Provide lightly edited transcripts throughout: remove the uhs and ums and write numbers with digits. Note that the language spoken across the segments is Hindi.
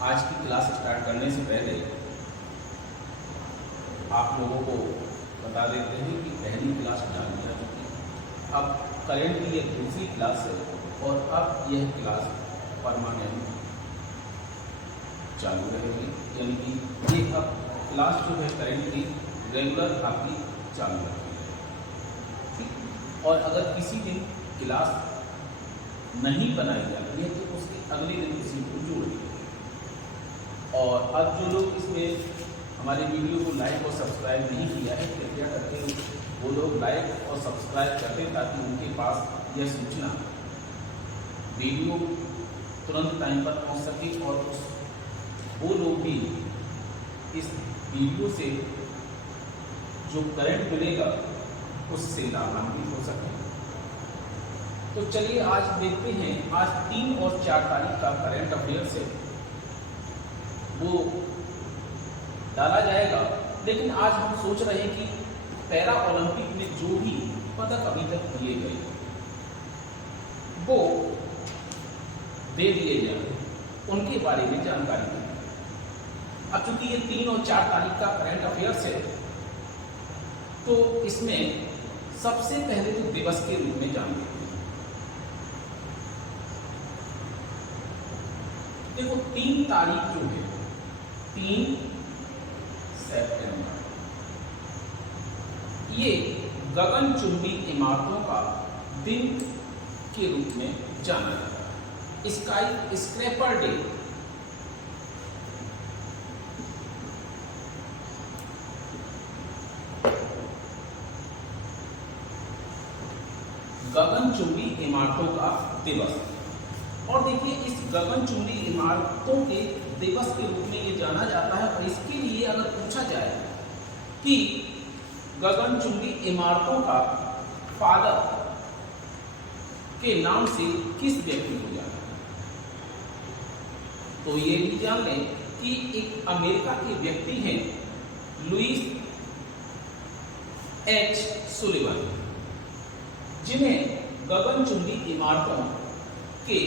आज की क्लास स्टार्ट करने से पहले आप लोगों को बता देते हैं कि पहली क्लास डाल जा चुकी है। अब करेंट की एक दूसरी क्लास है और अब यह क्लास परमानेंट चालू रहेगी, यानी कि ये अब क्लास जो है करेंट की रेगुलर आपकी चालू रहेगी। ठीक, और अगर किसी दिन क्लास नहीं बनाई जाती है तो उसके अगले दिन किसी को जोड़ दिया। और अब जो लोग इसमें हमारे वीडियो को लाइक और सब्सक्राइब नहीं किया है, कृपया करके वो लोग लाइक और सब्सक्राइब करते ताकि उनके पास यह सूचना वीडियो तुरंत टाइम पर पहुंच सके और वो लोग भी इस वीडियो से जो करंट मिलेगा उससे लाभान्वित हो सके। तो चलिए आज देखते हैं, आज 3 और 4 तारीख का करंट अफेयर्स है वो डाला जाएगा। लेकिन आज हम सोच रहे हैं कि पैरा ओलंपिक में जो भी पदक अभी तक दिए गए वो दे दिए जाए, उनके बारे में जानकारी दें। अब चूंकि ये 3 और 4 तारीख का करंट अफेयर्स है तो इसमें सबसे पहले तो दिवस के रूप में जान लेते हैं। देखो 3 तारीख जो है 3 सितंबर, ये गगनचुंबी इमारतों का दिन के रूप में जाना जाता है, स्काई स्क्रैपर डे। गगनचुंबी इमारतों का दिवस। और देखिए इस गगनचुंबी इमारतों के दिवस के रूप में ये जाना जाता है। और इसके लिए अगर पूछा जाए कि गगनचुंबी इमारतों का फादर के नाम से किस व्यक्ति को जाना है, तो ये भी जान लें कि एक अमेरिका के व्यक्ति हैं लुइस एच सुलिवन, जिन्हें गगनचुंबी इमारतों के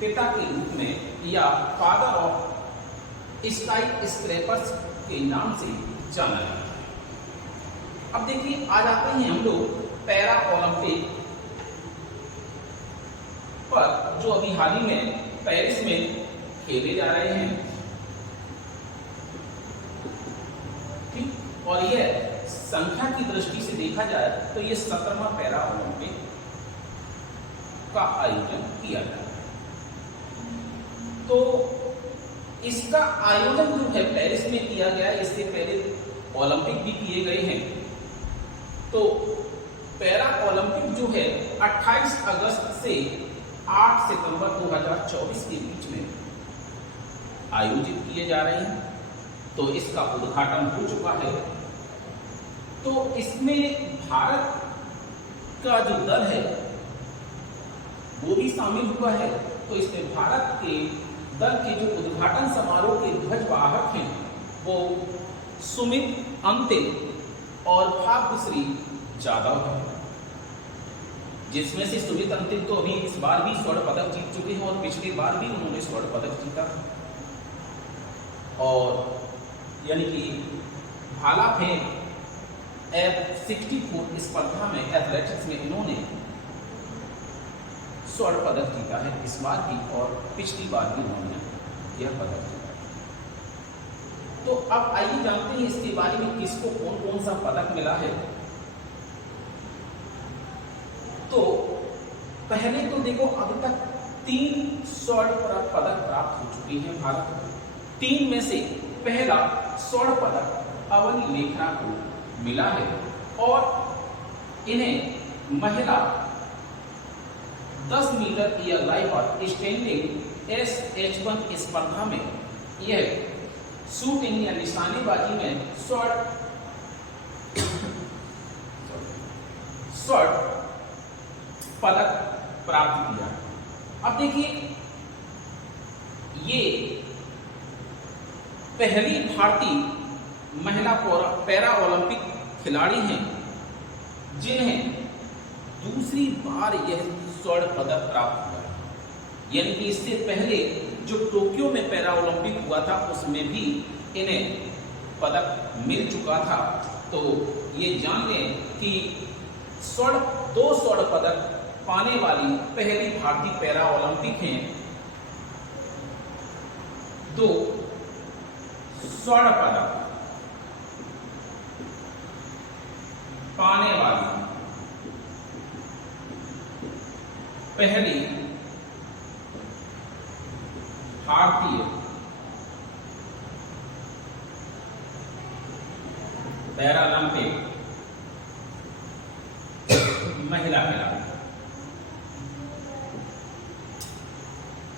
पिता के रूप में या फादर ऑफ स्काई स्क्रैपर्स के नाम से जाना जाता है। अब देखिए आज आते हैं हम लोग पैरा ओलंपिक पर जो अभी हाल ही में पेरिस में खेले जा रहे हैं। ठीक, और यह संख्या की दृष्टि से देखा जाए तो यह 17वां पैरा ओलंपिक का आयोजन किया जाता है। तो इसका आयोजन जो है पेरिस में किया गया, इससे पहले ओलंपिक भी किए गए हैं। तो पैरा ओलंपिक जो है 28 अगस्त से 8 सितंबर 2024 के बीच में आयोजित किए जा रहे हैं। तो इसका उद्घाटन हो चुका है। तो इसमें भारत का जो दल है वो भी शामिल हुआ है। तो इसमें भारत के दल के जो उद्घाटन समारोह के ध्वजवाहक हैं वो सुमित अंतिम और भाग्यश्री जाधव है, जिसमें से सुमित अंतिम तो अभी इस बार भी स्वर्ण पदक जीत चुके हैं और पिछली बार भी उन्होंने स्वर्ण पदक जीता था। और यानी कि भाला फेंक F64 स्पर्धा में एथलेटिक्स में इन्होंने स्वर्ण पदक जीता है इस बार भी, और पिछली बार भी उन्होंने यह पदक जीता। तो अब आइए जानते हैं इसके बारे में किसको कौन कौन सा पदक मिला है। तो पहले तो देखो अब तक 3 स्वर्ण पदक प्राप्त हो चुके हैं भारत को। 3 में से पहला स्वर्ण पदक अवनी मेघना को मिला है और इन्हें महिला 10 metre air rifle standing SH1 स्पर्धा में यह शूटिंग या निशानेबाजी में स्वर्ण पदक प्राप्त किया। अब देखिए ये पहली भारतीय महिला पैरा ओलंपिक खिलाड़ी हैं जिन्हें दूसरी बार यह स्वर्ण पदक प्राप्त हुआ है। यानी कि इससे पहले जो टोक्यो में पैरा ओलंपिक हुआ था उसमें भी इन्हें पदक मिल चुका था। तो ये जान लें कि दो स्वर्ण पदक पाने वाली पहली भारतीय पैरा ओलंपिक हैं। 2 स्वर्ण पदक पाने वाली पहली भारतीय पैरालंपिक महिला खिलाड़ी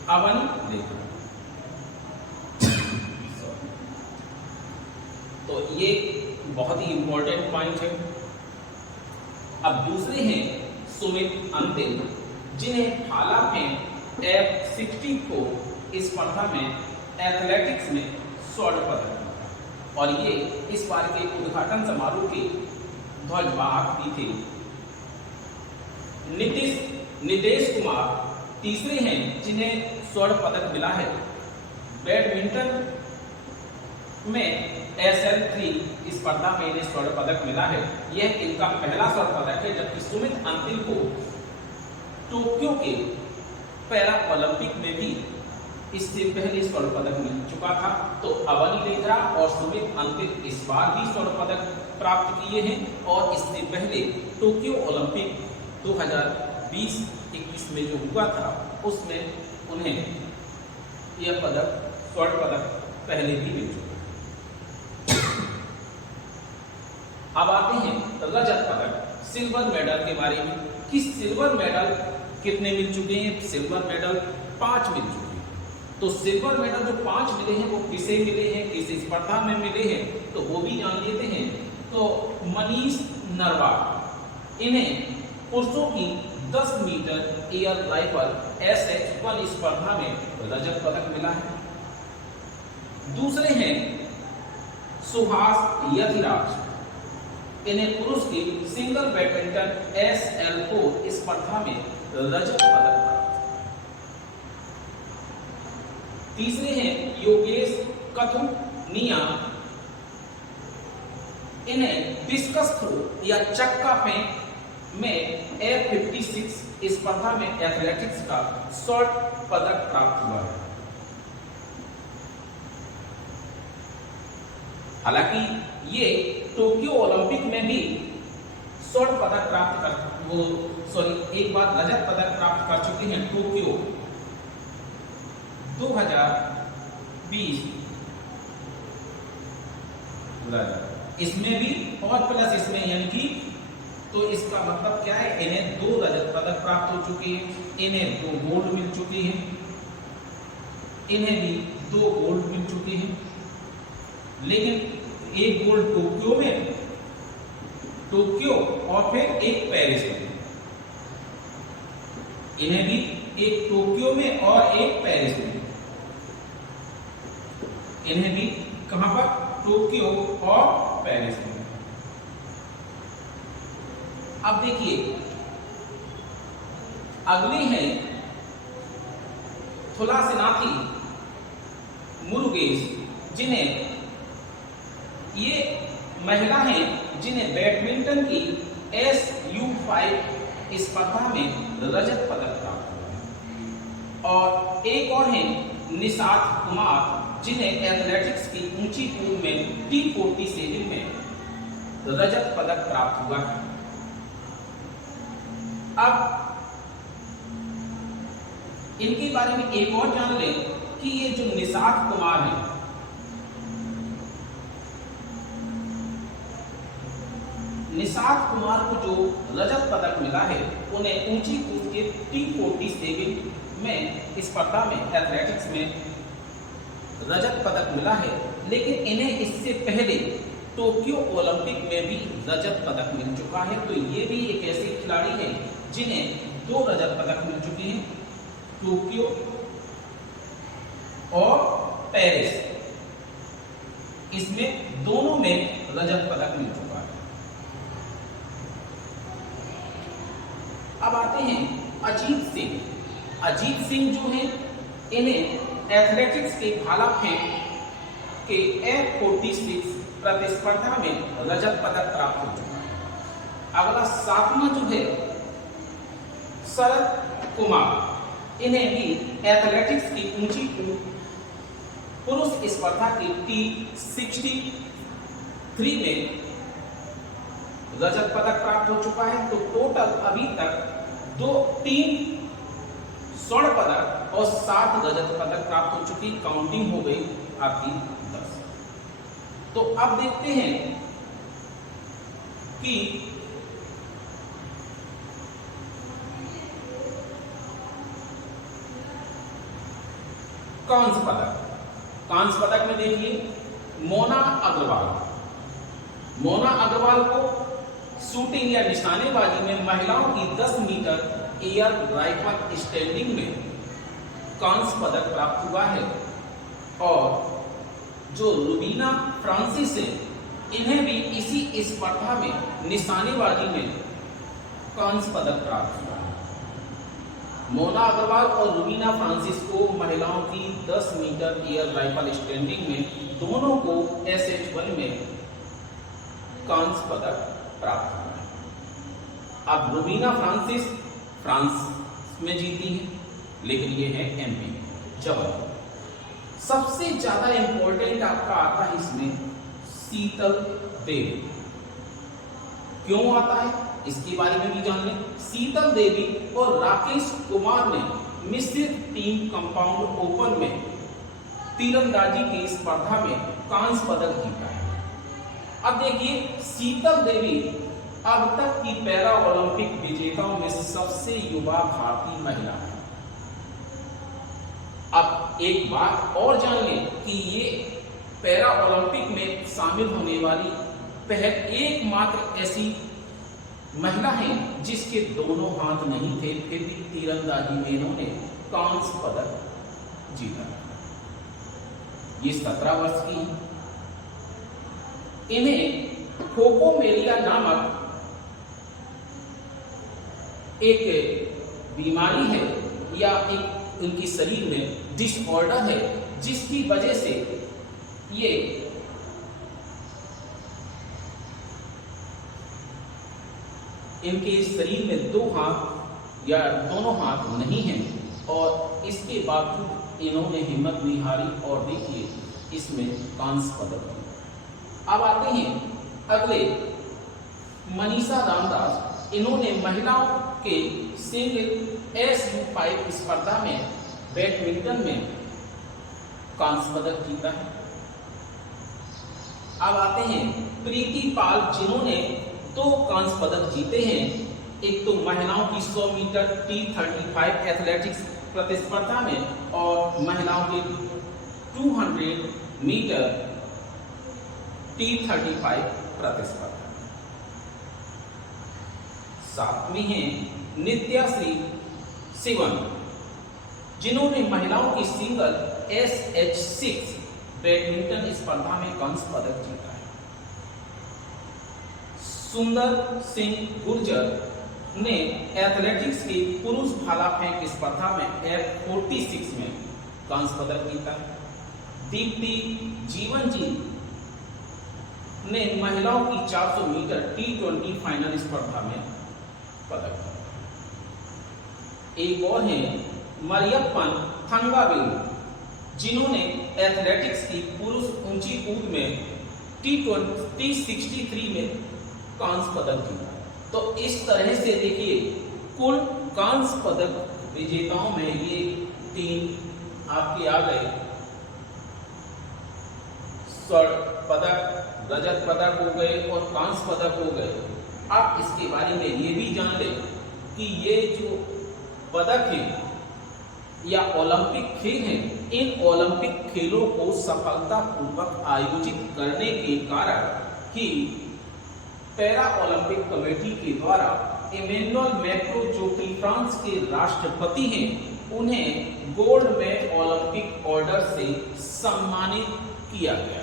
अवनी लेखा। तो ये बहुत ही इंपॉर्टेंट पॉइंट है। अब दूसरे हैं सुमित अंतिल, जिन्हें हाल में F64 स्पर्धा में एथलेटिक्स में स्वर्ण पदक मिला और ये इस बार के उद्घाटन समारोह के ध्वजवाहक भी थे। नितेश कुमार तीसरे हैं जिन्हें स्वर्ण पदक मिला है। बैडमिंटन में SL3 स्पर्धा में इन्हें स्वर्ण पदक मिला है। यह इनका पहला स्वर्ण पदक है, जबकि सुमित अंतिल को टोक्यो के पैरा ओलंपिक में भी इससे पहले स्वर्ण पदक मिल चुका था। तो अवनी लेखरा और सुमित अंतिल इस बार भी स्वर्ण पदक प्राप्त किए हैं और इससे पहले टोक्यो ओलंपिक 2020-21 में जो हुआ था उसमें उन्हें यह पदक स्वर्ण पदक पहले भी मिल चुका। अब आते हैं रजत पदक सिल्वर मेडल के बारे में कि सिल्वर मेडल कितने मिल चुके हैं। सिल्वर मेडल 5 मिल चुके हैं। तो सिल्वर मेडल जो 5 मिले हैं वो किसे मिले हैं, किस स्पर्धा में मिले हैं, तो वो भी जान लेते हैं। तो मनीष नरवाल, इन्हें पुरुषों की 10 मीटर एयर राइफल SH1 स्पर्धा में रजत पदक मिला है। दूसरे हैं सुहास यतिराज, इन्हें पुरुष की सिंगल बैडमिंटन SL4 स्पर्धा में रजत पदक प्राप्त। तीसरे हैं योगेश कथुनिया, इन्हें डिस्कस थ्रो या चक्का फेंक में F56 स्पर्धा में एथलेटिक्स का स्वर्ण पदक प्राप्त हुआ है। हालांकि ये टोक्यो ओलंपिक में भी स्वर्ण पदक प्राप्त एक बार रजत पदक प्राप्त कर चुके हैं। टोक्यो 2020 इसमें भी और प्लस इसमें, यानी कि तो इसका मतलब क्या है, इन्हें 2 रजत पदक प्राप्त हो चुके हैं, इन्हें 2 गोल्ड मिल चुके हैं, इन्हें भी 2 गोल्ड मिल चुके हैं। लेकिन एक गोल्ड टोक्यो और फिर एक पेरिस में, इन्हें भी एक टोक्यो में और एक पेरिस में, इन्हें भी कहां पर, टोक्यो और पेरिस में। अब देखिए अगले हैं थुलासिनाथी मुरुगेश, जिन्हें ये महिला हैं जिन्हें बैडमिंटन की SU5 स्पर्धा में रजत पदक प्राप्त हुआ। और एक और हैं निशात कुमार, जिन्हें एथलेटिक्स की ऊंची कूद में T47 में रजत पदक प्राप्त हुआ है। अब इनके बारे में एक और जान लें कि ये जो निशात कुमार हैं, निशात कुमार को जो रजत पदक मिला है उन्हें ऊंची कूद के T47 में स्पर्धा में एथलेटिक्स में रजत पदक मिला है। लेकिन इन्हें इससे पहले टोक्यो ओलंपिक में भी रजत पदक मिल चुका है। तो ये भी एक ऐसे खिलाड़ी हैं जिन्हें 2 रजत पदक मिल चुके हैं, टोक्यो और पेरिस, इसमें दोनों में रजत पदक मिल चुका है। अब आते हैं अजीत सिंह। अजीत सिंह जो हैं, इन्हें एथलेटिक्स के भाला फेंक के F46 प्रतिस्पर्धा में रजत पदक प्राप्त हो चुका है। अगला 7वां जो है शरद कुमार, इन्हें भी एथलेटिक्स की ऊंची कूद पुरुष स्पर्धा की T63 में रजत पदक प्राप्त हो चुका है। तो टोटल अभी तक 3 स्वर्ण पदक और 7 रजत पदक प्राप्त हो चुकी, काउंटिंग हो गई आपकी 10। तो अब देखते हैं कि कांस्य पदक, कांस्य पदक में देखिए मोना अग्रवाल को शूटिंग या निशानेबाजी में महिलाओं की 10 मीटर एयर राइफल स्टैंडिंग में कांस्य पदक प्राप्त हुआ है। और जो रुबीना फ्रांसिस है, इन्हें भी इसी स्पर्धा में निशानेबाजी में कांस्य पदक प्राप्त हुआ है। मोना अग्रवाल और रुबीना फ्रांसिस को महिलाओं की 10 मीटर एयर राइफल स्टैंडिंग में दोनों को SH1 में कांस्य पदक प्राप्त हुआ है। अब रुबीना फ्रांसिस फ्रांस में जीती है, लेकिन ये है MP जबलपुर। सबसे ज्यादा इंपॉर्टेंट आपका आता है इसमें शीतल देवी। क्यों आता है इसके बारे में भी जान लें। शीतल देवी और राकेश कुमार ने मिश्रित टीम कंपाउंड ओपन में तीरंदाजी की स्पर्धा में कांस्य पदक जीता है। अब देखिए शीतल देवी अब तक की पैरा ओलंपिक विजेताओं में सबसे युवा भारतीय महिला है। अब एक बात और जान लें कि ये पैरा ओलंपिक में शामिल होने वाली एकमात्र ऐसी महिला है जिसके दोनों हाथ नहीं थे, फिर भी तीरंदाजी में इन्होंने कांस्य पदक जीता। ये 17 वर्ष की है। इन्हें थोकोमेलिया नामक एक बीमारी है या एक उनकी शरीर में डिसऑर्डर है, जिसकी वजह से ये इनके शरीर में 2 हाथ या दोनों हाथ नहीं हैं और इसके बावजूद इन्होंने हिम्मत नहीं हारी और देखिए इसमें कांस्य पदक। अब आते हैं अगले मनीषा रामदास, इन्होंने महिलाओं के सिंगल SU5 स्पर्धा में बैडमिंटन में कांस्य पदक जीता है। अब आते हैं प्रीति पाल, जिन्होंने 2 कांस्य पदक जीते हैं। एक तो महिलाओं की 100 मीटर T35 एथलेटिक्स प्रतिस्पर्धा में और महिलाओं के 200 मीटर T35 प्रतिस्पर्धा। सातवीं है नित्याश्री शिवन, जिन्होंने महिलाओं की सिंगल SH6 बैडमिंटन स्पर्धा में कांस्य पदक जीता है। सुंदर सिंह गुर्जर ने एथलेटिक्स की पुरुष भाला फेंक स्पर्धा में F46 में कांस्य पदक जीता है। दीप्ति जीवन जी ने महिलाओं की 400 मीटर T20 फाइनल स्पर्धा में पदक जीता। एक और है मरियप्पन थंगावेलु, जिन्होंने एथलेटिक्स की पुरुष ऊंची कूद में T63 में कांस्य पदक जीता। तो इस तरह से देखिए कुल कांस्य पदक विजेताओं में ये 3 आपके आ गए। स्वर्ण पदक, रजत पदक हो गए और कांस्य पदक हो गए। अब इसके बारे में ये भी जान लें कि ये जो पदक है या ओलंपिक खेल हैं, इन ओलंपिक खेलों को सफलतापूर्वक आयोजित करने के कारण ही पैरा ओलंपिक कमेटी के द्वारा इमैनुअल मैक्रों, जो कि फ्रांस के राष्ट्रपति हैं, उन्हें गोल्ड में ओलंपिक ऑर्डर से सम्मानित किया गया।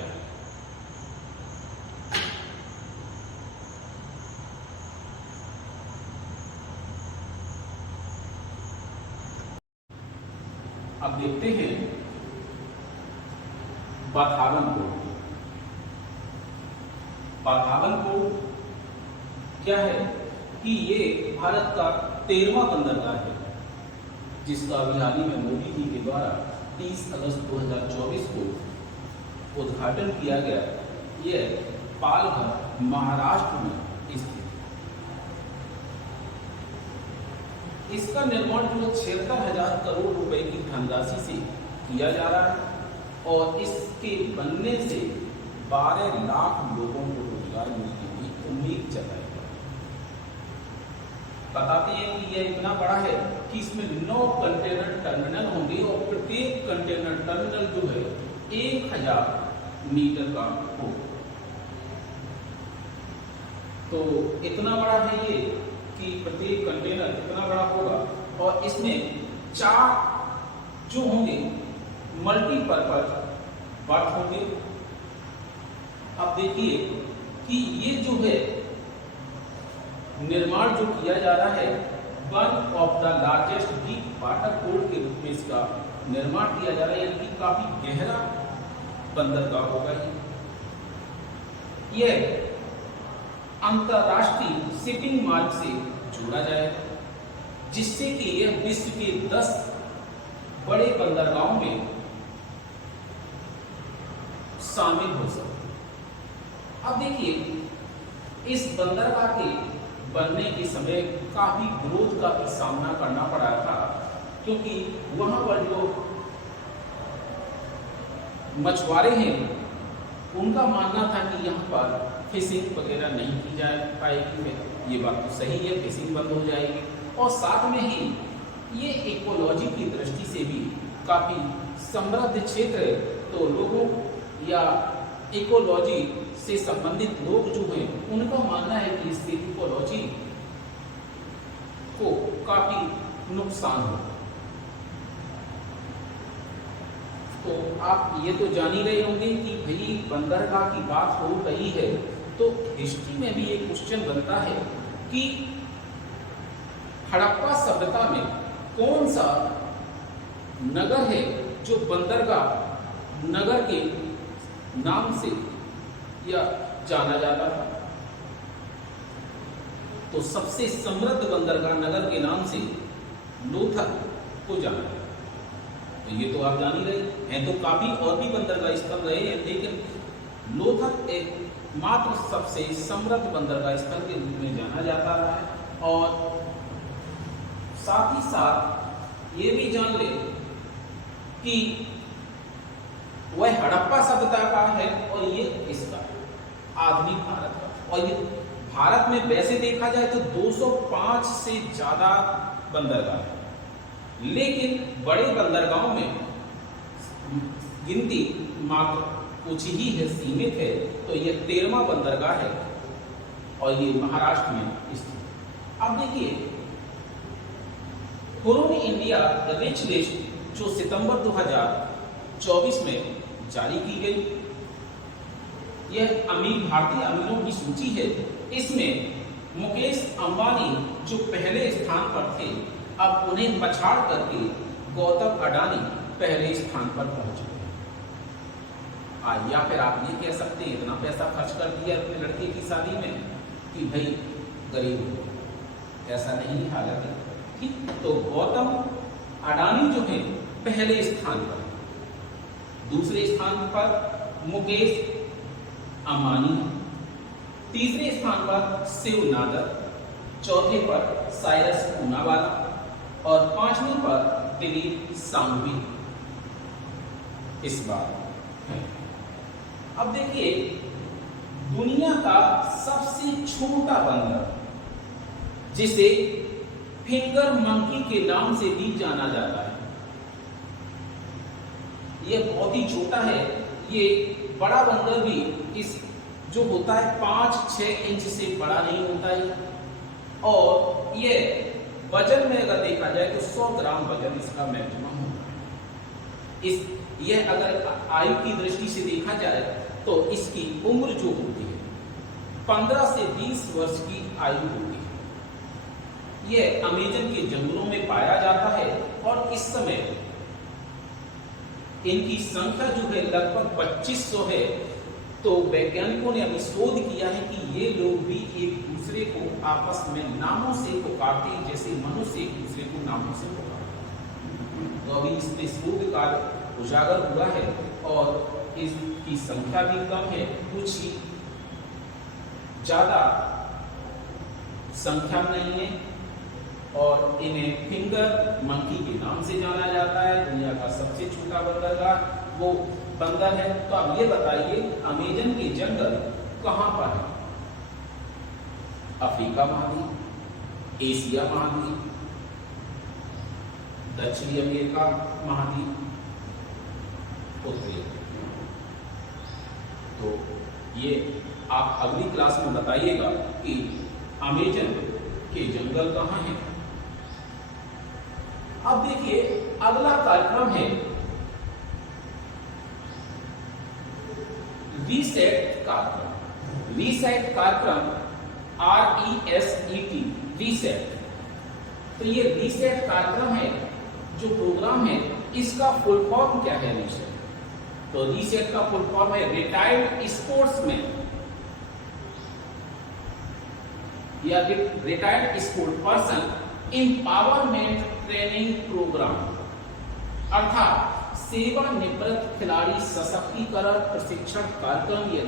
अब देखते हैं पाथागनकोट। पाथागनकोट क्या है कि ये भारत का 13वां बंदरगाह है, जिसका अभी हाल ही में मोदी जी के द्वारा 30 अगस्त 2024 को उद्घाटन किया गया। यह पालघर महाराष्ट्र में स्थित। इसका निर्माण जो 76,000 करोड़ रुपए की धनराशि से किया जा रहा है और इसके बनने से 12 लाख लोगों को रोजगार मिलने की उम्मीद जताई। बताते हैं कि यह इतना बड़ा है कि इसमें 9 कंटेनर टर्मिनल होंगे और प्रत्येक कंटेनर टर्मिनल जो है 1000 मीटर का होगा। तो इतना बड़ा है ये कि प्रत्येक कंटेनर इतना बड़ा होगा और इसमें 4 जो होंगे मल्टीपर्पज बर्थ होंगे। अब देखिए कि ये जो है निर्माण जो किया जा रहा है, one of the largest deep water port के रूप में इसका निर्माण किया जा रहा है, यानी कि काफी गहरा बंदरगाह होगा। यह अंतरराष्ट्रीय शिपिंग मार्ग से जोड़ा जाएगा, जिससे कि यह विश्व के 10 बड़े बंदरगाहों में शामिल हो सके। अब देखिए इस बंदरगाह के बनने के समय काफी विरोध का भी सामना करना पड़ा था, क्योंकि वहां पर जो मछुआरे हैं उनका मानना था कि यहाँ पर फिशिंग वगैरह नहीं की जा पाएगी। ये बात तो सही है, फिशिंग बंद हो जाएगी और साथ में ही ये इकोलॉजी की दृष्टि से भी काफी समृद्ध क्षेत्र है। तो लोगों या इकोलॉजी से संबंधित लोग जो हैं उनका मानना है कि इससे इकोलॉजी को काफी नुकसान हो। तो आप ये तो जान ही रहे होंगे कि भाई बंदरगाह की बात हो रही है तो हिस्ट्री में भी एक क्वेश्चन बनता है कि हड़प्पा सभ्यता में कौन सा नगर है जो बंदरगाह नगर के नाम से या जाना जाता था। तो सबसे समृद्ध बंदरगाह नगर के नाम से लोथल को जाना जाता। तो ये तो आप जान ही रहे हैं। तो काफी और भी बंदरगाह स्थल रहे हैं, लेकिन लोथल एक मात्र सबसे समृद्ध बंदरगाह स्थल के रूप में जाना जाता रहा है। और साथ ही साथ ये भी जान ले कि वह हड़प्पा सभ्यता का है और ये इसका आधुनिक भारत का। और ये भारत में वैसे देखा जाए तो 205 से ज्यादा बंदरगाह है, लेकिन बड़े बंदरगाहों में गिनती मात्र कुछ ही है, सीमित है। तो ये 13वां बंदरगाह है और ये महाराष्ट्र में स्थित। अब देखिए हुरून इंडिया रिच लिस्ट जो सितंबर 2024 में जारी की गई, यह भारतीय अमीरों की सूची है। इसमें मुकेश अंबानी जो पहले स्थान पर थे, अब उन्हें पछाड़ करके गौतम अडानी पहले स्थान पर पहुंच गए। या फिर आप ये कह सकते हैं इतना पैसा खर्च कर दिया अपने लड़के की शादी में कि भाई गरीब हो। ऐसा नहीं हालत है, ठीक। तो गौतम अडानी जो है पहले स्थान पर, दूसरे स्थान पर मुकेश अंबानी, तीसरे स्थान पर शिव नादर, चौथे पर साइरस पूनावाला और 5वें पर दिलीप सांघवी इस बार है। अब देखिए दुनिया का सबसे छोटा बंदर, जिसे फिंगर मंकी के नाम से भी जाना जाता है, यह बहुत ही छोटा है। ये बड़ा बंदर भी इस जो होता है 5-6 इंच से बड़ा नहीं होता है। और ये वजन में अगर देखा जाए तो 100 ग्राम वजन इसका मैक्सिमम होता है। यह अगर आयु की दृष्टि से देखा जाए तो इसकी उम्र जो होती है 15 से 20 वर्ष की आयु होती है। यह अमेजन के जंगलों में पाया जाता है और इस समय इनकी संख्या जो है लगभग 2500 है। तो वैज्ञानिकों ने अभी शोध किया है कि ये लोग भी एक दूसरे को आपस में नामों से पुकारते हैं, जैसे मनुष्य एक दूसरे को नामों से पुकारते। तो अभी इसमें शोध कार्य उजागर हुआ है और इसकी संख्या भी कम है, कुछ ही ज्यादा संख्या नहीं है। और इन्हें फिंगर मंकी के नाम से जाना जाता है। दुनिया का सबसे छोटा बंदरगाह वो बंदर है। तो अब ये बताइए अमेजन के जंगल कहां पर है? अफ्रीका महाद्वीप, एशिया महाद्वीप, दक्षिणी अमेरिका महाद्वीप, उत्तरी। तो ये आप अगली क्लास में बताइएगा कि अमेजन के जंगल कहां हैं। अब देखिए अगला कार्यक्रम है रीसेट कार्यक्रम। रीसेट कार्यक्रम RESET, रीसेट। तो ये रीसेट कार्यक्रम है, जो प्रोग्राम है, इसका फुल फॉर्म क्या है रीसेट? तो रीसेट का फुल फॉर्म है रिटायर्ड स्पोर्ट्समैन या retired sport person empowerment training programme, अर्थात सेवानिवृत्त खिलाड़ी सशक्तिकरण प्रशिक्षण कार्यक्रम ये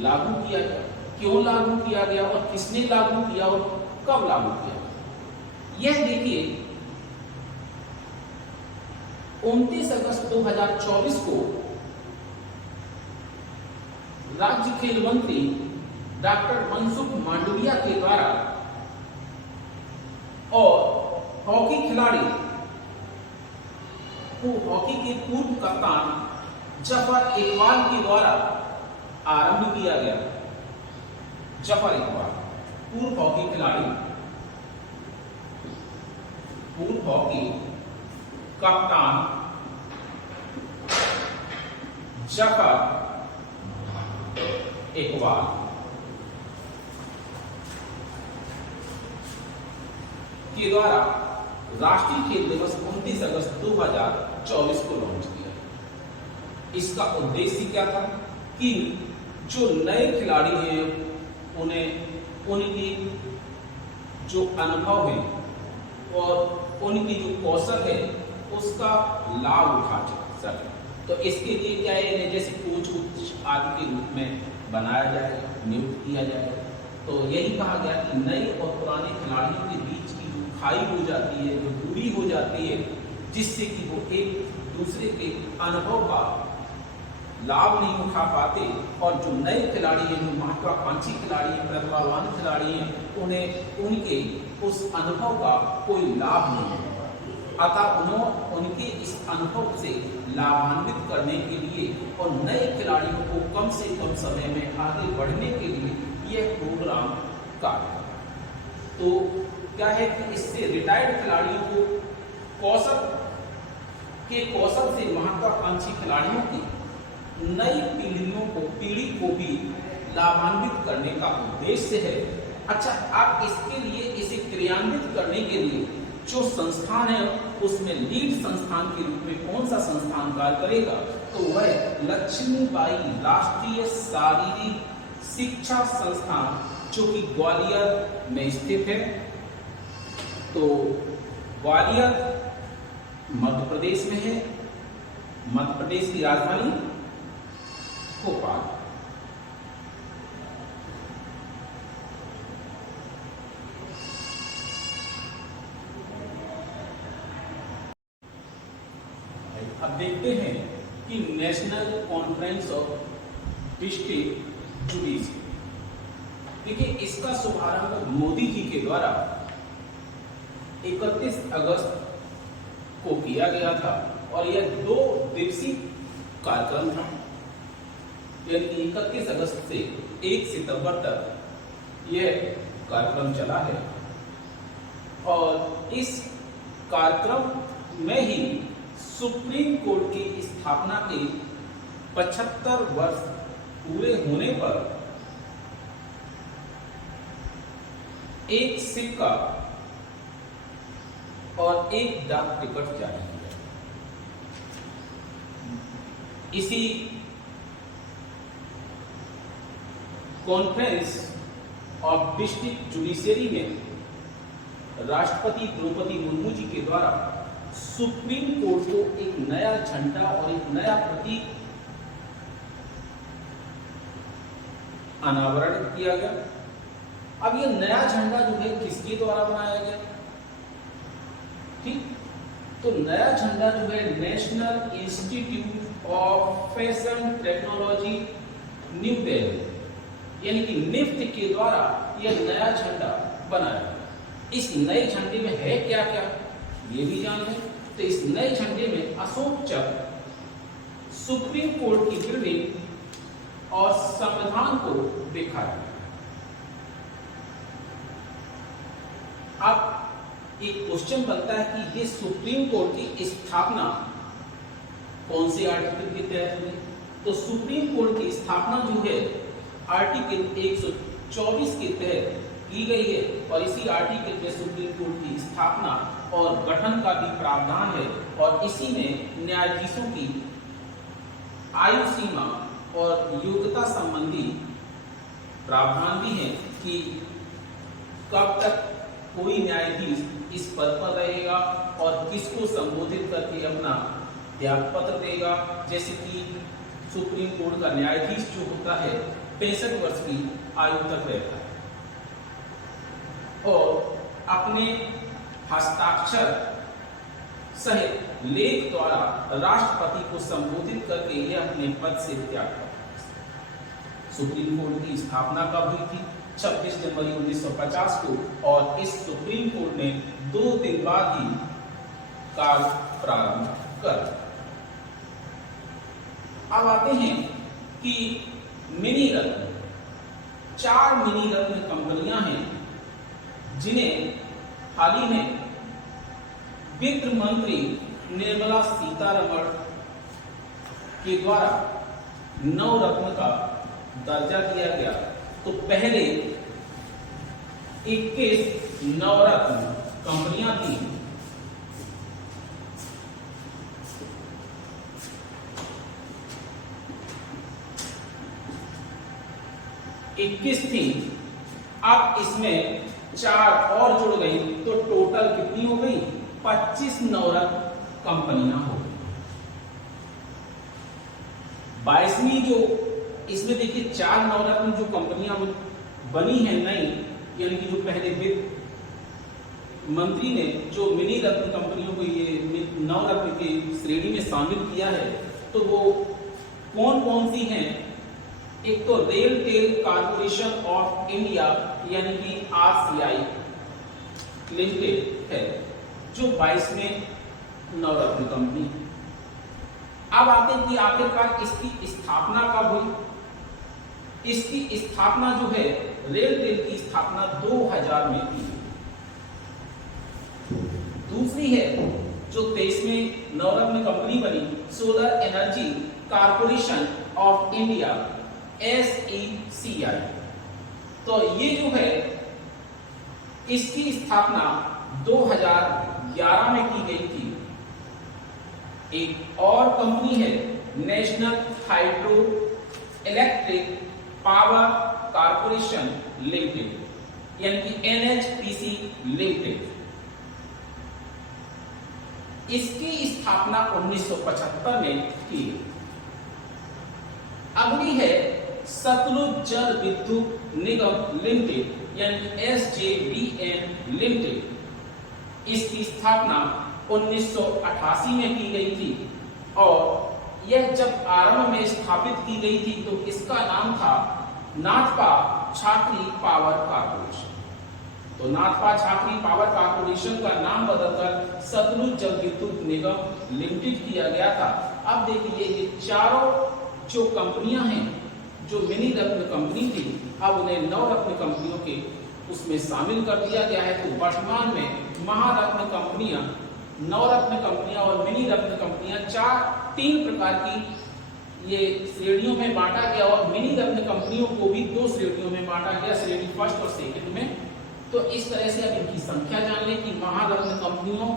लागू किया गया। क्यों लागू किया गया और किसने लागू किया और कब लागू किया? यह देखिए 29 अगस्त 2024 को राज्य खेल मंत्री डॉक्टर मनसुख मांडविया के द्वारा और हॉकी खिलाड़ी को हॉकी के पूर्व कप्तान जफर इकबाल के द्वारा आरंभ किया गया। जफर इकबाल पूर्व हॉकी खिलाड़ी, पूर्व हॉकी कप्तान जफर इकबाल के द्वारा राष्ट्रीय खेल दिवस 29 अगस्त 2024 को लॉन्च किया। इसका उद्देश्य क्या था कि जो नए खिलाड़ी हैं उन्हें उनकी जो अनुभव है और उनकी जो कौशल है उसका लाभ उठा सके। तो इसके लिए क्या है, जैसे कोच आदि के रूप में बनाया जाए, नियुक्त किया जाए। तो यही कहा गया कि नए और पुराने खिलाड़ियों के बीच की जो खाई हो जाती है, जो दूरी हो जाती है, जिससे कि वो एक दूसरे के अनुभव का लाभ नहीं उठा पाते और जो नए खिलाड़ी हैं, जो महत्वाकांक्षी खिलाड़ी हैं, प्रतिभावान खिलाड़ी हैं, उन्हें उनके उस अनुभव का कोई लाभ नहीं है। अतः उनके इस अनुभव से लाभान्वित करने के लिए और नए खिलाड़ियों को कम से कम समय में आगे बढ़ने के लिए यह प्रोग्राम कार्य कर। तो क्या है कि इससे रिटायर्ड खिलाड़ियों को कौशल से महत्वाकांक्षी खिलाड़ियों की नई पीढ़ी को भी लाभान्वित करने का उद्देश्य है। अच्छा, आप इसके लिए इसे क्रियान्वित करने के लिए जो संस्थान है उसमें लीड संस्थान के रूप में कौन सा संस्थान कार्य करेगा? तो वह लक्ष्मीबाई राष्ट्रीय शारीरिक शिक्षा संस्थान, जो कि ग्वालियर में स्थित है। तो ग्वालियर मध्य प्रदेश में है। मध्य प्रदेश की राजधानी भोपाल। अब देखते हैं कि national conference of district judiciary, देखिए इसका शुभारंभ मोदी जी के द्वारा 31 अगस्त को किया गया था और यह 2 दिवसीय कार्यक्रम था। यानी 31 अगस्त से 1 सितंबर तक यह कार्यक्रम चला है और इस कार्यक्रम में ही सुप्रीम कोर्ट की स्थापना के 75 वर्ष पूरे होने पर एक सिक्का और एक डाक टिकट जारी किया। इसी कॉन्फ्रेंस ऑफ डिस्ट्रिक्ट जुडिशरी में राष्ट्रपति द्रौपदी मुर्मू जी के द्वारा सुप्रीम कोर्ट को एक नया झंडा और एक नया प्रतीक अनावरण किया गया। अब ये नया झंडा जो है किसके द्वारा बनाया गया? ठीक, तो नया झंडा जो है national institute of fashion technology new Delhi यानी कि निफ्ट के द्वारा यह नया झंडा बनाया गया। इस नए झंडे में है क्या क्या ये भी जान लें। तो इस नए झंडे में अशोक चक्र, सुप्रीम कोर्ट की बिल्डिंग और संविधान को दिखाया गया। अब एक क्वेश्चन बनता है कि ये सुप्रीम कोर्ट की स्थापना कौन से आर्टिकल के तहत हुई? तो सुप्रीम कोर्ट की स्थापना जो है आर्टिकल 124 के तहत की गई है और इसी आर्टिकल में सुप्रीम कोर्ट की स्थापना और गठन का भी प्रावधान है और इसी में न्यायाधीशों की आयु सीमा और योग्यता संबंधी प्रावधान भी है कि कब तक कोई न्यायाधीश इस पद पर रहेगा और किसको संबोधित करके अपना त्यागपत्र देगा। जैसे कि सुप्रीम कोर्ट का न्यायाधीश जो होता है 65 वर्ष की आयु तक रहता है और अपने हस्ताक्षर सहित लेख द्वारा राष्ट्रपति को संबोधित करके यह अपने पद से त्याग करता है। सुप्रीम कोर्ट की स्थापना कब हुई थी? 26 जनवरी 1950 को और इस सुप्रीम कोर्ट ने 2 दिन बाद ही कार्य प्रारंभ कर। अब आते हैं कि मिनी रत्न, 4 मिनी रत्न कंपनियां हैं जिन्हें हाल ही में वित्त मंत्री निर्मला सीतारमण के द्वारा नवरत्न का दर्जा दिया गया। तो पहले 21 नवरत्न कंपनियां थी। थी, अब इसमें 4 और जुड़ गई तो टोटल कितनी हो गई? 25 नवरत्न कंपनियां हो गई। 22वीं जो इसमें देखिए 4 नवरत्न जो कंपनियां बनी है नई, यानी कि जो पहले वित्त मंत्री ने जो मिनी रत्न कंपनियों को ये नवरत्न की श्रेणी में शामिल किया है, तो वो कौन कौन सी हैं? एक तो RailTel corporation of India यानी कि RCI लिमिटेड है जो 22वें नवरत्न कंपनी। अब आते हैं कि आखिरकार इसकी स्थापना कब हुई? इसकी स्थापना जो है रेल टेल की स्थापना 2000 में की। दूसरी है जो 23वें नवरत्न कंपनी बनी solar energy corporation of India SECI। तो ये जो है इसकी स्थापना 2011 में की गई थी। एक और कंपनी है national hydro electric power corporation limited यानी कि NHPC लिमिटेड। इसकी स्थापना 1975 में की। अगली है सतलुज जल विद्युत निगम लिमिटेड यानी SJVN लिमिटेड। इसकी स्थापना 1988 में की गई थी और यह जब आरंभ में स्थापित की गई थी तो इसका नाम था नाथपा छात्री पावर कारपोरेशन। तो नाथपा छात्री पावर कारपोरेशन का नाम बदलकर सतलुज जल विद्युत निगम लिमिटेड किया गया था। अब देखिए ये चारों जो कंपनियां हैं जो मिनी रत्न कंपनी थी, अब उन्हें नवरत्न कंपनियों के उसमें शामिल कर दिया गया है। तो वर्तमान में महारत्न कंपनियां, नवरत्न कंपनियां और मिनी रत्न कंपनियां 3 प्रकार की ये श्रेणियों में बांटा गया और मिनी रत्न कंपनियों को भी 2 श्रेणियों में बांटा गया, श्रेणी फर्स्ट और सेकंड में। तो इस तरह से अब इनकी संख्या जान लें कि महारत्न कंपनियों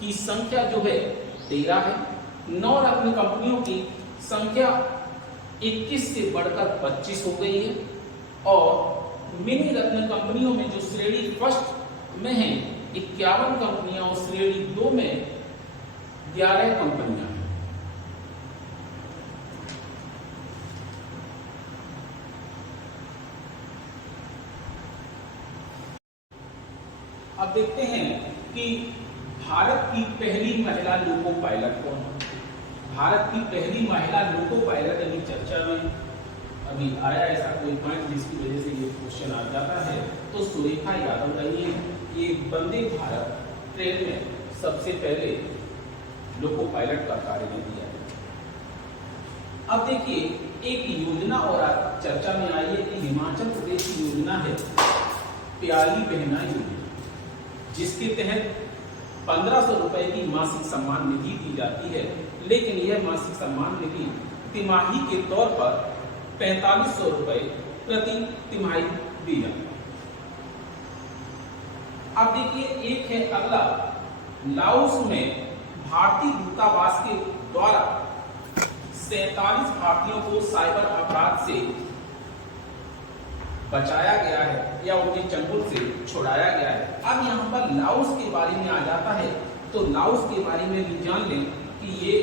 की संख्या जो है 13 है, नवरत्न कंपनियों की संख्या 21 से बढ़कर 25 हो गई है और मिनी रत्न कंपनियों में जो श्रेणी फर्स्ट में है 51 कंपनियां और श्रेणी 2 में 11 कंपनियां हैं। अब देखते हैं कि भारत की पहली महिला लोको पायलट कौन है। भारत की पहली महिला लोको पायलट अभी चर्चा में अभी आया ऐसा कोई पॉइंट जिसकी वजह से ये क्वेश्चन आ जाता है, तो सुरेखा यादव रही है। ये वंदे भारत ट्रेन में सबसे पहले लोको पायलट का कार्य किया है। अब देखिए एक योजना और चर्चा में आई है कि हिमाचल प्रदेश की योजना है प्याली बहना योजना, जिसके तहत 1500 रुपए की मासिक सम्मान निधि दी जाती है, लेकिन यह मासिक सम्मान निधि तिमाही के तौर पर 4500 रुपए प्रति तिमाही दी जाती है। अब देखिए एक है अगला, लाओस में भारतीय दूतावास के द्वारा 47 भारतीयों को साइबर अपराध से बचाया गया है या उनके चंगुल से छुड़ाया गया है। अब यहाँ पर लाओस के बारे में आ जाता है, तो लाओस के बारे में भी जान लें कि ये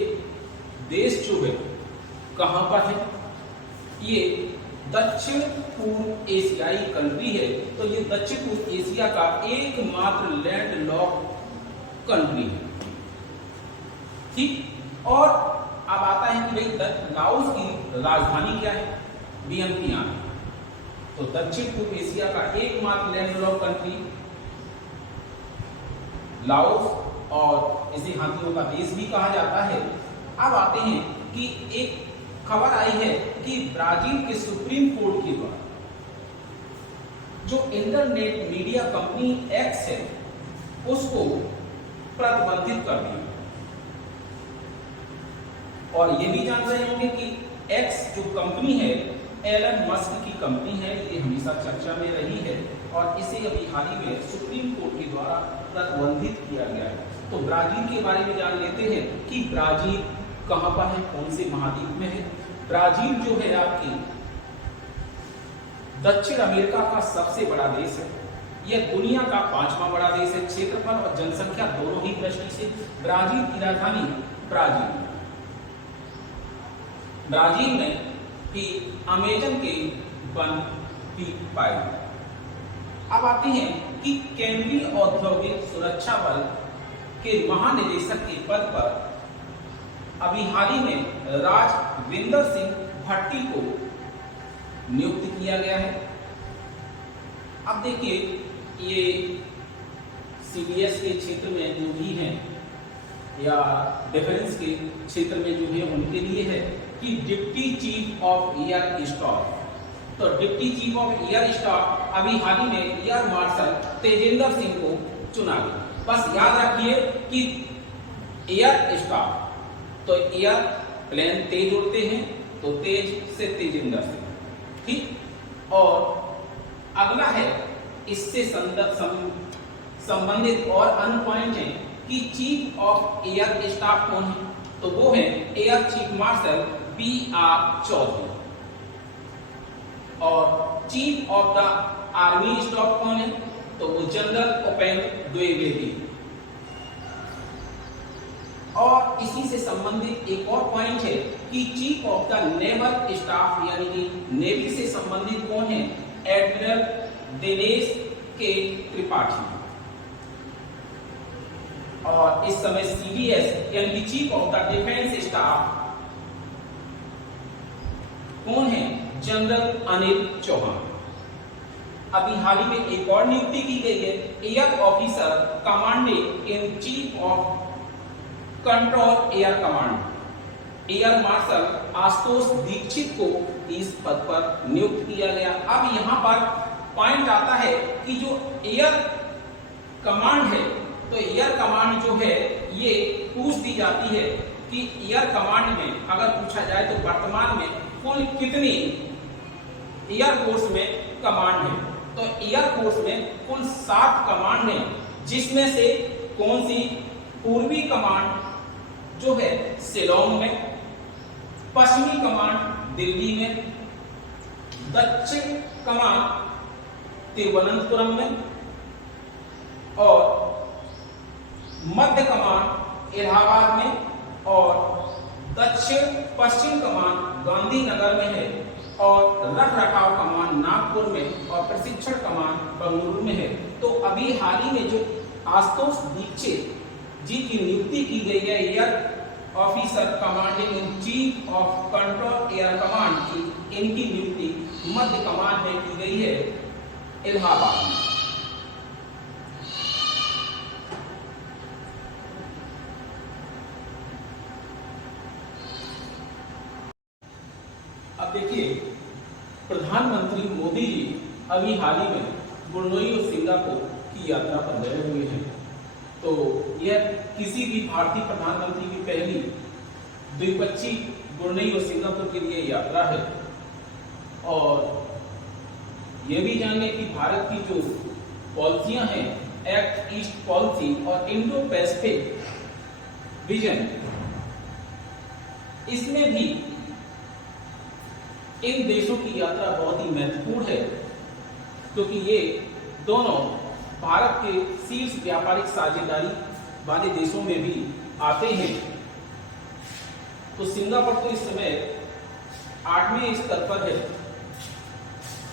देश जो है कहाँ पर है। ये दक्षिण पूर्व एशियाई कंट्री है, तो ये दक्षिण पूर्व एशिया का एकमात्र लैंडलॉक्ड कंट्री है, ठीक। और अब आता है कि भाई लाओस की राजधानी क्या है, वियंतियान। तो दक्षिण पूर्व एशिया का एकमात्र लैंडलॉक्ड कंट्री लाओस, और इसे हाथियों का देश भी कहा जाता है। अब आते हैं कि एक खबर आई है कि ब्राजील के सुप्रीम कोर्ट के द्वारा जो इंटरनेट मीडिया कंपनी एक्स है उसको प्रतिबंधित कर दिया। और ये भी जान रहे होंगे कि एक्स जो कंपनी है एलन मस्क की कंपनी है, ये हमेशा चर्चा में रही है और इसे अभी हाल ही में सुप्रीम कोर्ट के द्वारा प्रतिबंधित किया गया है। तो ब्राजील के बारे में जान लेते हैं कि ब्राजील कहां पर है, कौन से महाद्वीप में है। ब्राजील जो है आपकी दक्षिण अमेरिका का सबसे बड़ा देश है। यह दुनिया का 5वां बड़ा देश है। क्षेत्रफल और जनसंख्या दोनों ही दृष्टि से ब्राजील की राजधानी ब्राजील में ही अमेजन के वन भी पाए। अब आते हैं कि केंद्रीय औद्योगिक सुरक्षा बल के महानिदेशक के पद पर अभी हाल ही में राजविंदर सिंह भट्टी को नियुक्त किया गया है। अब देखिए ये सीडीएस के क्षेत्र में जो भी हैं या डिफेंस के क्षेत्र में जो है उनके लिए है कि deputy chief of air staff. तो deputy chief of air staff अभी हाल ही में एयर मार्शल तेजेंद्र सिंह को चुना गया। बस याद रखिए कि एयर स्टाफ तो एयर प्लेन तेज उड़ते हैं, तो तेज से तेजेंद्र सिंह, ठीक। और अगला है इससे संबंधित और अन्य पॉइंट है कि चीफ ऑफ एयर स्टाफ कौन है, तो वो है air chief marshal BR Chaudhary. और chief of the army staff कौन है, तो वो जनरल उपेंद्र द्विवेदी। और इसी से संबंधित एक और पॉइंट है कि chief of the naval staff यानी कि नेवी से संबंधित कौन है, एडमिरल दिनेश के त्रिपाठी। और इस समय CDS यानी कि chief of the defence staff कौन है, जनरल अनिल चौहान। अभी हाल ही में एक और नियुक्ति की गई है, air officer commanding in chief of control air command air marshal Ashutosh Dikshit को इस पद पर नियुक्त किया गया। अब यहाँ पर पॉइंट आता है कि जो एयर कमांड है, तो एयर कमांड जो है ये पूछ दी जाती है कि एयर कमांड में अगर पूछा जाए तो वर्तमान में कुल कितनी एयर फोर्स में कमांड है, तो एयर फोर्स में कुल 7 कमांड है, जिसमें से कौन सी पूर्वी कमांड जो है शिलोंग में, पश्चिमी कमान दिल्ली में, दक्षिण कमान तिरुवनंतपुरम में और मध्य कमान इलाहाबाद में और दक्षिण पश्चिम कमान गांधीनगर में है और रख रखाव कमान नागपुर में और प्रशिक्षण कमान बंगलुरु में है। तो अभी हाल ही में जो आशुतोष दीक्षित जी की नियुक्ति की गई है air officer commanding in chief of control air command की, इनकी नियुक्ति मध्य कमान में की गई है इलाहाबाद में। अब देखिए, प्रधानमंत्री मोदी जी अभी हाल ही में ब्रुनेई और सिंगापुर की यात्रा पर गए हुए हैं। तो यह किसी भी भारतीय प्रधानमंत्री की पहली द्विपक्षीय ब्रुनेई और सिंगापुर के लिए यात्रा है। और यह भी जाने कि भारत की जो पॉलिसियां हैं, एक्ट ईस्ट पॉलिसी और इंडो पैसिफिक विजन, इसमें भी इन देशों की यात्रा बहुत ही महत्वपूर्ण है, क्योंकि ये दोनों भारत के शीर्ष व्यापारिक साझेदारी वाले देशों में भी आते हैं। तो सिंगापुर तो इस समय 8वें स्तर पर है।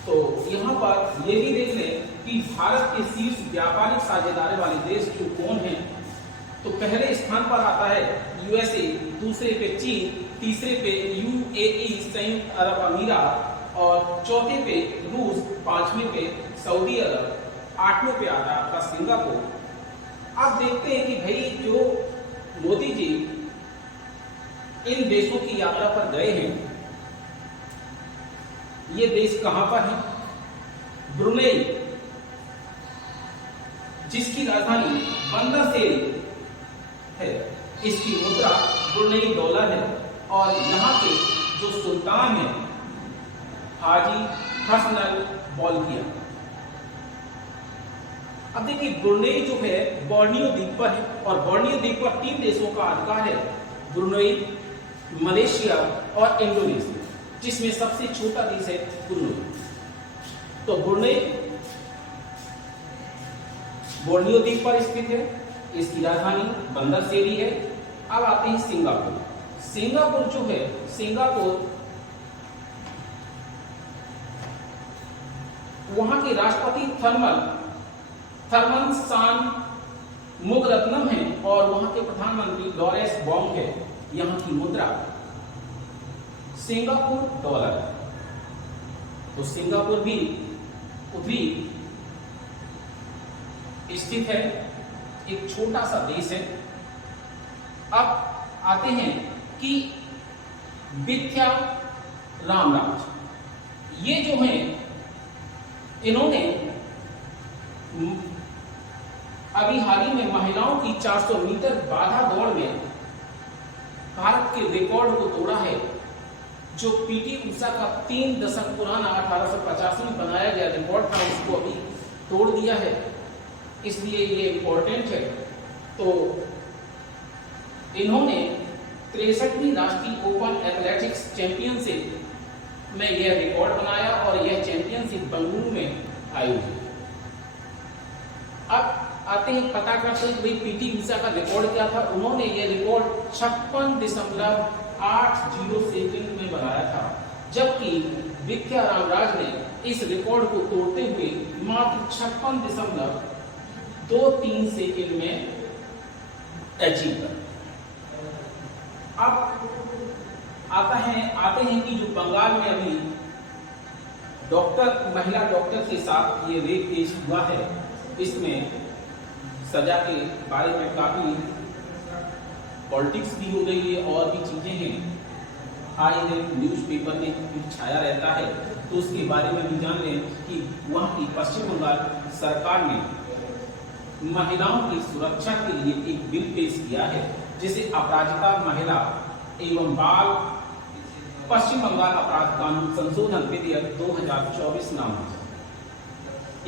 तो यहाँ पर ये भी देख लें कि भारत के शीर्ष व्यापारिक साझेदारी वाले देश जो कौन हैं। तो पहले स्थान पर आता है यूएसए, दूसरे पे चीन, तीसरे पे यूएई संयुक्त अरब अमीरात और चौथे पे रूस, पांचवें पे सऊदी अरब, 8वें पे आता है आपका सिंगापुर। आप देखते हैं कि भाई जो मोदी जी इन देशों की यात्रा पर गए हैं, ये देश कहां पर है? ब्रुनेई, जिसकी राजधानी बंदर सेरी है, इसकी मुद्रा ब्रुनेई डॉलर है और यहाँ के जो सुल्तान हैं हाजी हसनल बोल्किया। अब देखिए, ब्रुनेई जो है बोर्नियो द्वीप पर है और बोर्नियो द्वीप पर 3 देशों का अधिकार है, ब्रुनेई, मलेशिया और इंडोनेशिया, जिसमें सबसे छोटा देश है ब्रुनेई। तो ब्रुनेई बोर्नियो द्वीप पर स्थित है, इसकी राजधानी बंदर सेरी है। अब आते हैं सिंगापुर। सिंगापुर जो है, सिंगापुर वहां के राष्ट्रपति थर्मन शानमुगारत्नम है और वहां के प्रधानमंत्री लॉरेंस वोंग है। यहाँ की मुद्रा सिंगापुर डॉलर है। तो सिंगापुर भी उत्तरी स्थित है, एक छोटा सा देश है। अब आते हैं कि विद्या रामराज, ये जो हैं इन्होंने अभी हाल ही में महिलाओं की 400 मीटर बाधा दौड़ में भारत के रिकॉर्ड को तोड़ा है। जो पीटी उषा का 3 दशक पुराना 1885 में बनाया गया रिकॉर्ड था, उसको अभी तोड़ दिया है, इसलिए ये इंपॉर्टेंट है। तो इन्होंने 63वीं राष्ट्रीय ओपन एथलेटिक्स चैंपियनशिप में यह रिकॉर्ड बनाया और यह चैंपियनशिप बंगलुरु में आयोजित। अब आते हैं, पता करते हैं कि पीटी उषा का रिकॉर्ड क्या था। उन्होंने यह रिकॉर्ड 56.80 सेकंड में बनाया था, जबकि विद्या रामराज ने इस रिकॉर्ड को तोड़ते हुए मात्र 56.23 सेकंड में अचीव कर। अब आते हैं कि जो बंगाल में अभी महिला डॉक्टर के साथ ये रेप केस हुआ है, इसमें सजा के बारे में काफी पॉलिटिक्स भी हो गई है और भी चीजें हैं। आए दिन न्यूज़पेपर में छाया रहता है, तो उसके बारे में भी जान लें कि वहाँ की पश्चिम बंगाल सरकार ने महिलाओं की सुरक्षा के लिए एक बिल पेश किया है, जिसे अपराजिता महिला एवं बाल पश्चिम बंगाल अपराध कानून संशोधन विधेयक 2024 नाम है।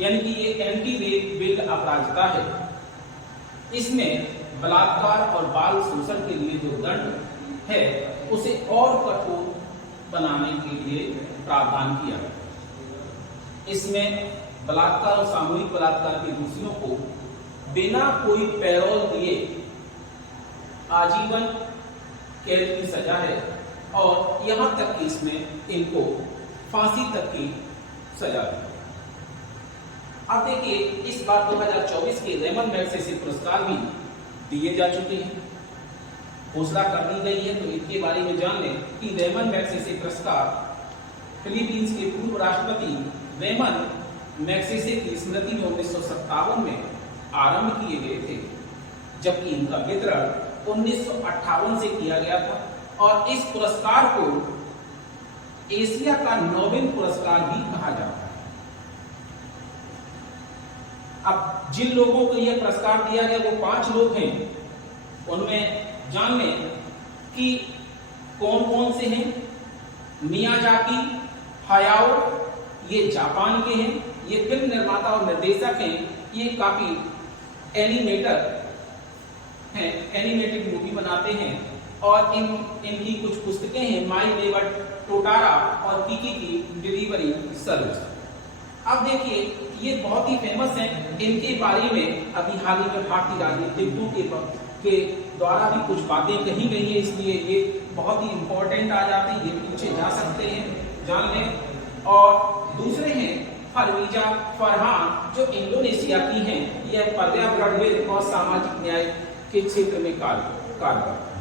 यानी कि ये एंटी रेप बिल अपराजिता है। इसमें बलात्कार और बाल शोषण के लिए जो दंड है उसे और कठोर बनाने के लिए प्रावधान किया गया। इसमें बलात्कार और सामूहिक बलात्कार के दोषियों को बिना कोई पैरोल दिए आजीवन कैद की सजा है और यहां तक कि इसमें इनको फांसी तक की सजा है। अब देखिए, इस बार 2024 के रेमन मैग्सेसे पुरस्कार भी दिए जा चुके हैं, घोषणा कर दी गई है। तो इनके बारे में जान लें कि रेमन मैग्सेसे पुरस्कार फिलीपींस के पूर्व राष्ट्रपति रेमन मैग्सेसे की स्मृति में 1957 में आरंभ किए गए थे, जबकि इनका वितरण 1958 से किया गया था। और इस पुरस्कार को एशिया का नोबेल पुरस्कार भी कहा जाता है। अब जिन लोगों को यह पुरस्कार दिया गया वो 5 लोग हैं, उनमें जान लें कि कौन कौन से हैं। मियाजाकी हायाओ, ये जापान के हैं, ये फिल्म निर्माता और निर्देशक हैं, ये काफी एनिमेटर हैं, एनिमेटेड मूवी बनाते हैं और इनकी कुछ पुस्तकें हैं, माय नेबर टोटारा और किकी की डिलीवरी सर्विस। अब देखिए, ये बहुत ही फेमस हैं। इनके बारे में अभी हाल ही में भारतीय राजनीतिज्ञों के द्वारा भी कुछ बातें कही गई है, इसलिए ये बहुत ही इंपॉर्टेंट आ जाते हैं, ये पूछे जा सकते हैं, जान लें। और दूसरे हैं फरवीजा फरहान, जो इंडोनेशिया की हैं, यह पर्यावरण और सामाजिक न्याय के क्षेत्र में कार्य करते हैं।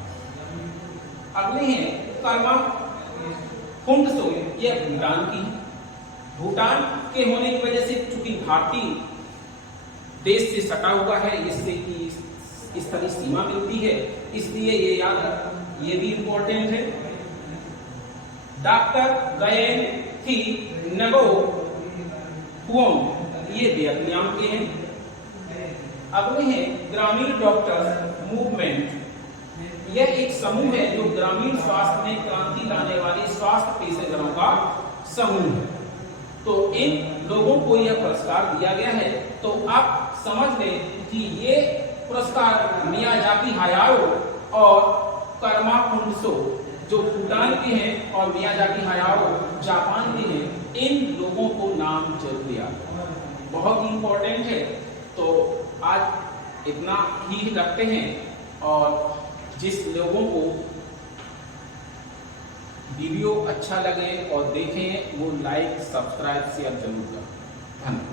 अगले हैं कर्मा फुंगसो, यह भूटान की है। भूटान के होने की वजह से चूंकि भारतीय देश से सटा हुआ है, इससे की स्थलीय सीमा मिलती है, इसलिए ये याद रखना, ये भी इंपॉर्टेंट है। डॉक्टर गयेन थी नगो हुओंग, ये वियतनाम के हैं। अगले हैं ग्रामीण डॉक्टर्स मूवमेंट, यह एक समूह है जो ग्रामीण स्वास्थ्य में क्रांति लाने वाले स्वास्थ्य पेशेवरों का समूह है। तो इन लोगों को यह पुरस्कार दिया गया है। तो आप समझ लें कि ये पुरस्कार मियाजाकी हायाओ और कर्मा फुंगसो जो भूटान के हैं और मियाजाकी हायाओ जापान के हैं, इन लोगों को नाम जरूर दिया, बहुत ही इंपॉर्टेंट है। तो आज इतना ही रखते हैं और जिस लोगों को वीडियो अच्छा लगे और देखें वो लाइक सब्सक्राइब शेयर जरूर करें। धन्यवाद।